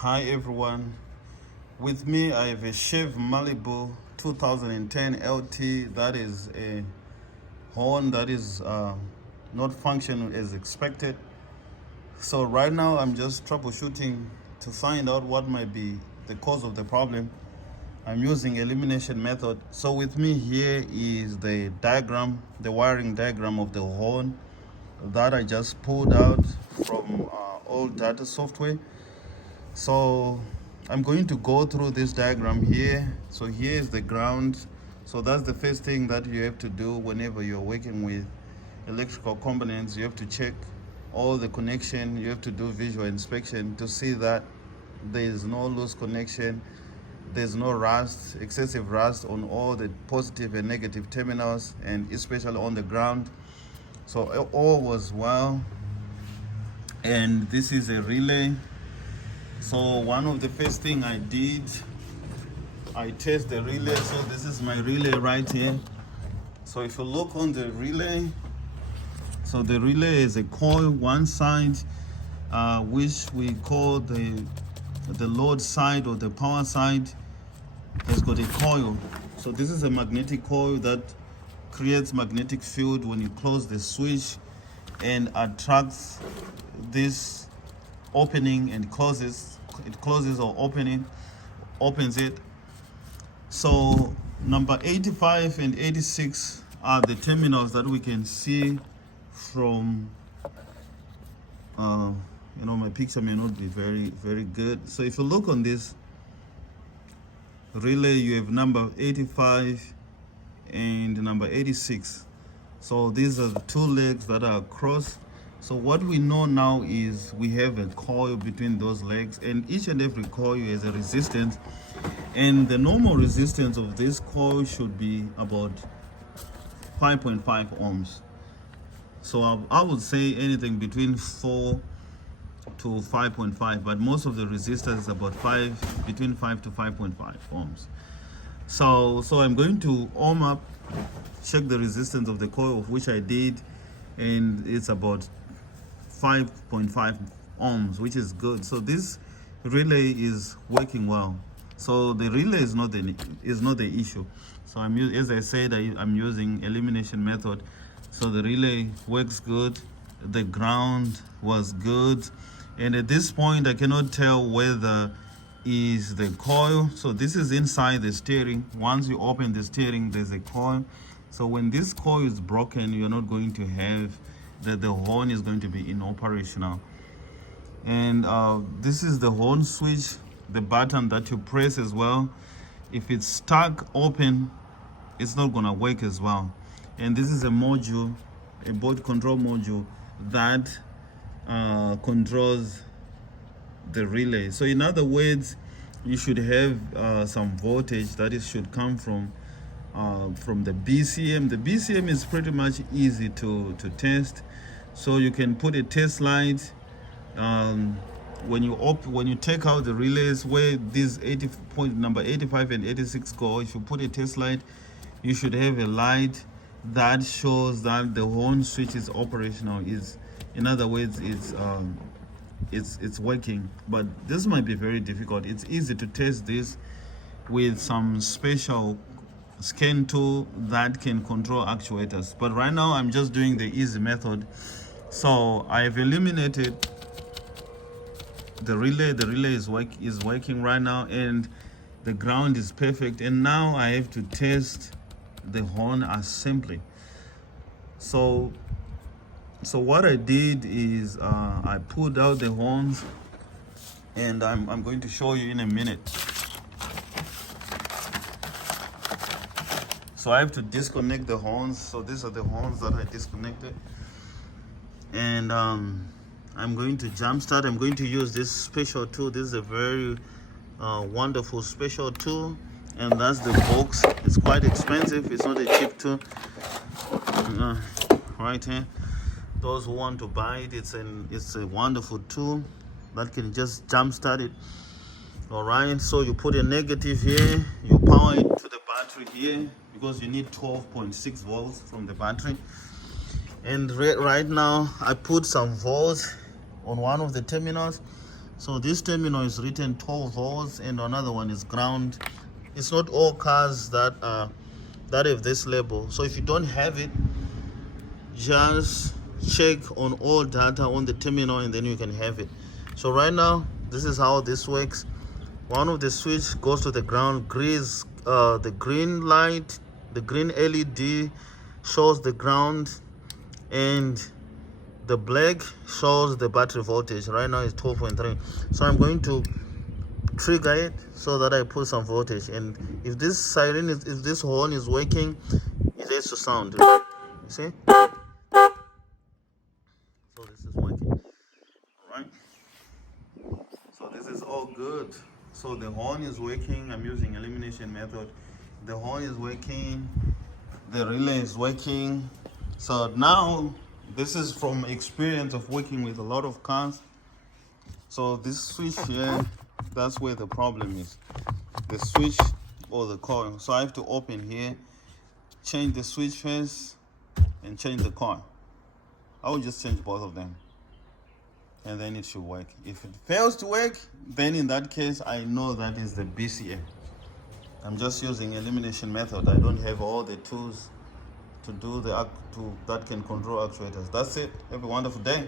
Hi everyone, with me I have a Chevy Malibu 2010 LT. That is a horn that is not functioning as expected. So right now I'm just troubleshooting to find out what might be the cause of the problem. I'm using elimination method. So with me here is the diagram, the wiring diagram of the horn that I just pulled out from old data software. So I'm going to go through this diagram here. So here is the ground. So that's the first thing that you have to do whenever you're working with electrical components. You have to check all the connection. You have to do visual inspection to see that there is no loose connection, there's no rust, excessive rust on all the positive and negative terminals, and especially on the ground. So all was well. And this is a relay. So one of the first thing I did, I test the relay. So this is my relay right here. So if you look on the relay, so the relay is a coil, one side, which we call the load side or the power side, has got a coil. So this is a magnetic coil that creates magnetic field when you close the switch and attracts this opening and closes. It closes or opens it. So number 85 and 86 are the terminals that we can see from my picture may not be very good. So if you look on this relay, you have number 85 and number 86. So these are the two legs that are across. So what we know now is we have a coil between those legs, and each and every coil has a resistance, and the normal resistance of this coil should be about 5.5 ohms. So I would say anything between 4 to 5.5, but most of the resistance is about between 5 to 5.5 ohms. So I'm going to ohm up, check the resistance of the coil, of which I did, and it's about 5.5 ohms, which is good. So this relay is working well. So the relay is not the issue. So as I said, I'm using elimination method. So the relay works good. The ground was good, and at this point I cannot tell whether is the coil. So this is inside the steering. Once you open the steering, there's a coil. So when this coil is broken, you're not going to have that the horn is going to be inoperational. And this is the horn switch, the button that you press as well. If it's stuck open, it's not gonna work as well. And this is a module, a board control module that controls the relay. So in other words, you should have some voltage that should come from the BCM. The BCM is pretty much easy to test. So you can put a test light when you take out the relays where these number 85 and 86 go. If you put a test light, you should have a light that shows that the horn switch is operational. In other words, it's working. But this might be very difficult. It's easy to test this with some special scan tool that can control actuators. But right now I'm just doing the easy method. So I've eliminated the relay. The relay is working right now, and the ground is perfect. And now I have to test the horn assembly. So what I did is I pulled out the horns, and I'm going to show you in a minute. So I have to disconnect the horns. So these are the horns that I disconnected, and I'm going to jump start. I'm going to use this special tool. This is a very wonderful special tool, and that's the box. It's quite expensive. It's not a cheap tool. Right here, those who want to buy it, it's a wonderful tool that can just jump start it. All right, so you put a negative here, you power it to the battery here, because you need 12.6 volts from the battery. And right now I put some volts on one of the terminals. So this terminal is written 12 volts and another one is ground. It's not all cars that have this label. So if you don't have it, just check on all data on the terminal and then you can have it. So right now, this is how this works. One of the switch goes to the ground. The green light, the green LED shows the ground, and the black shows the battery voltage. Right now it's 12.3. So I'm going to trigger it so that I put some voltage. And if this if this horn is working, it has to sound. You see? So this is working. All right. So this is all good. So the horn is working. I'm using elimination method. The horn is working. The relay is working. So now this is from experience of working with a lot of cars. So this switch here, that's where the problem is. The switch or the coil. So I have to open here, change the switch first, and change the coil. I will just change both of them, and then it should work. If it fails to work, then in that case, I know that is the BCA. I'm just using elimination method. I don't have all the tools to do that can control actuators. That's it. Have a wonderful day.